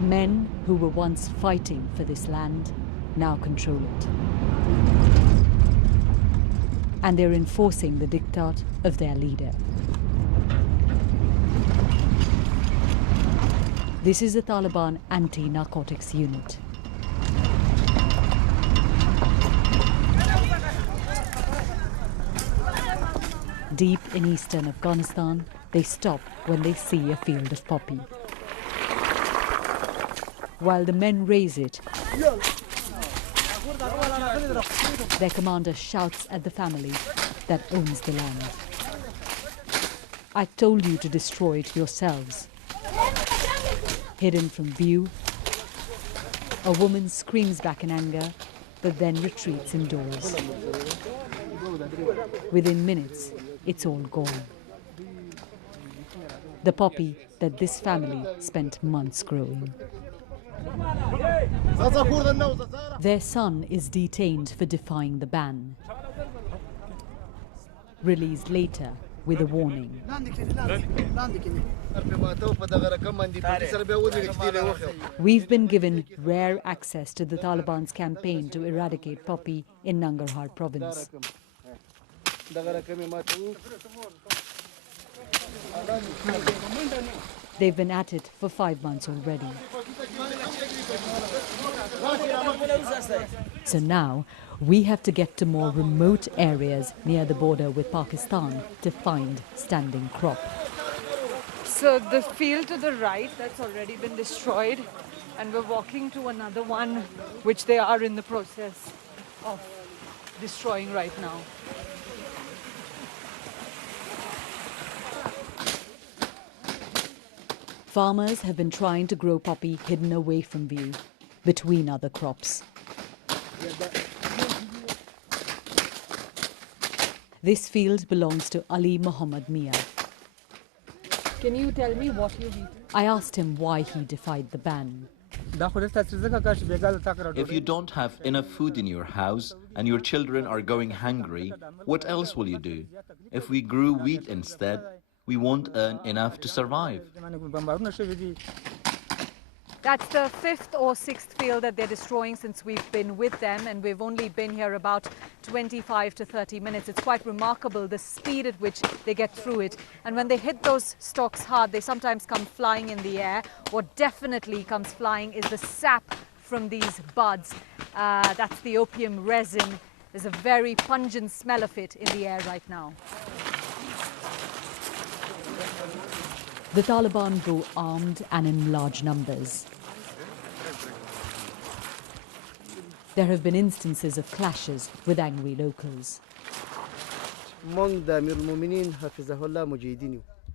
Men who were once fighting for this land now control it. And they're enforcing the diktat of their leader. This is the Taliban anti-narcotics unit. Deep in eastern Afghanistan, they stop when they see a field of poppy. While the men raise it, their commander shouts at the family that owns the land. I told you to destroy it yourselves. Hidden from view, a woman screams back in anger, but then retreats indoors. Within minutes, it's all gone. The poppy that this family spent months growing. Their son is detained for defying the ban. Released later with a warning. We've been given rare access to the Taliban's campaign to eradicate poppy in Nangarhar province. They've been at it for 5 months already. So now we have to get to more remote areas near the border with Pakistan to find standing crop. So the field to the right, that's already been destroyed, and we're walking to another one which they are in the process of destroying right now. Farmers have been trying to grow poppy hidden away from view, between other crops. This field belongs to Ali Muhammad Mia. Can you tell me what you've eaten? I asked him why he defied the ban. If you don't have enough food in your house and your children are going hungry, what else will you do? If we grew wheat instead, we won't earn enough to survive. That's the 5th or 6th field that they're destroying since we've been with them, and we've only been here about 25 to 30 minutes. It's quite remarkable the speed at which they get through it. And when they hit those stalks hard, they sometimes come flying in the air. What definitely comes flying is the sap from these buds. That's the opium resin. There's a very pungent smell of it in the air right now. The Taliban go armed and in large numbers. There have been instances of clashes with angry locals.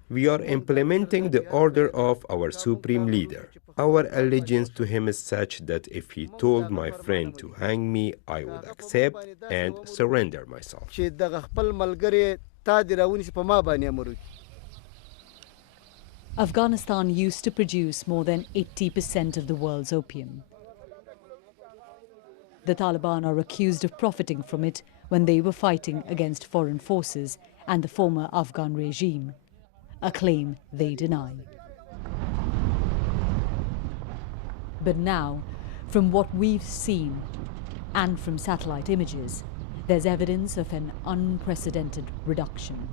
We are implementing the order of our supreme leader. Our allegiance to him is such that if he told my friend to hang me, I would accept and surrender myself. Afghanistan used to produce more than 80% of the world's opium. The Taliban are accused of profiting from it when they were fighting against foreign forces and the former Afghan regime, a claim they deny. But now, from what we've seen and from satellite images, there's evidence of an unprecedented reduction.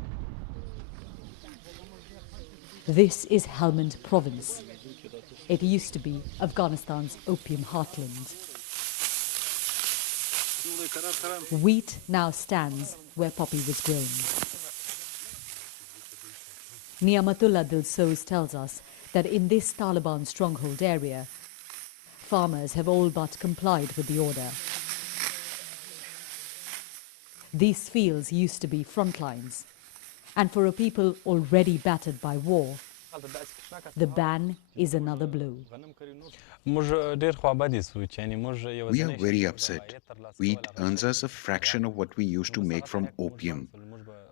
This is Helmand province. It used to be Afghanistan's opium heartland. Wheat now stands where poppy was grown. Niamatullah Dilsoz tells us that in this Taliban stronghold area, farmers have all but complied with the order. These fields used to be front lines. And for a people already battered by war, the ban is another blow. We are very upset. Wheat earns us a fraction of what we used to make from opium.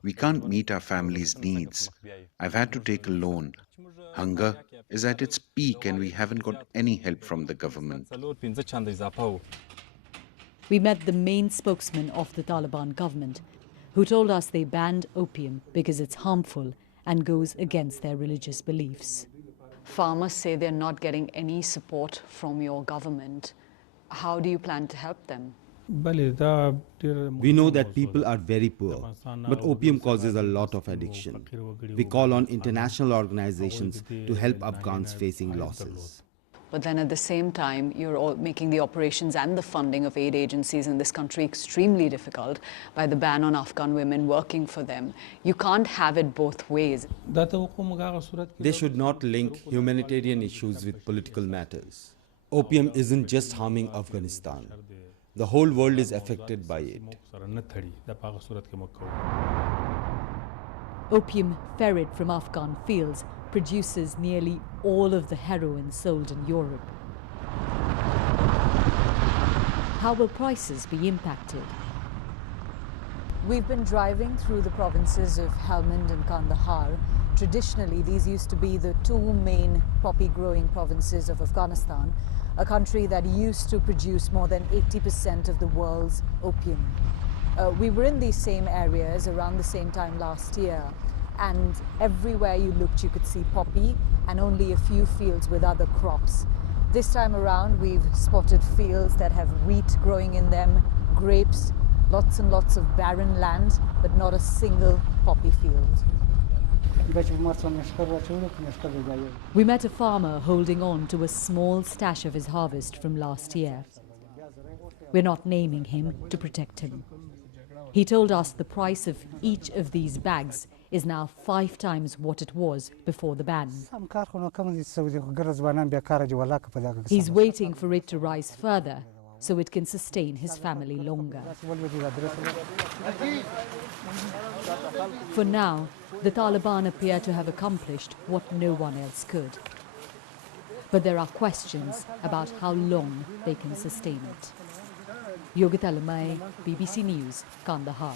We can't meet our family's needs. I've had to take a loan. Hunger is at its peak and we haven't got any help from the government. We met the main spokesman of the Taliban government, who told us they banned opium because it's harmful and goes against their religious beliefs. farmers say they're not getting any support from your government. How do you plan to help them? We know that people are very poor, but opium causes a lot of addiction. We call on international organizations to help Afghans facing losses. But then at the same time, you're all making the operations and the funding of aid agencies in this country extremely difficult by the ban on Afghan women working for them. You can't have it both ways. They should not link humanitarian issues with political matters. Opium isn't just harming Afghanistan. The whole world is affected by it. Opium ferried from Afghan fields produces nearly all of the heroin sold in Europe. How will prices be impacted? We've been driving through the provinces of Helmand and Kandahar. Traditionally, these used to be the two main poppy-growing provinces of Afghanistan, a country that used to produce more than 80% of the world's opium. We were in these same areas around the same time last year, and everywhere you looked you could see poppy and only a few fields with other crops. This time around we've spotted fields that have wheat growing in them, grapes, lots and lots of barren land, but not a single poppy field. We met a farmer holding on to a small stash of his harvest from last year. We're not naming him to protect him. He told us the price of each of these bags is now 5 times what it was before the ban. He's waiting for it to rise further so it can sustain his family longer. For now, the Taliban appear to have accomplished what no one else could. But there are questions about how long they can sustain it. Yogita Lamai, BBC News, Kandahar.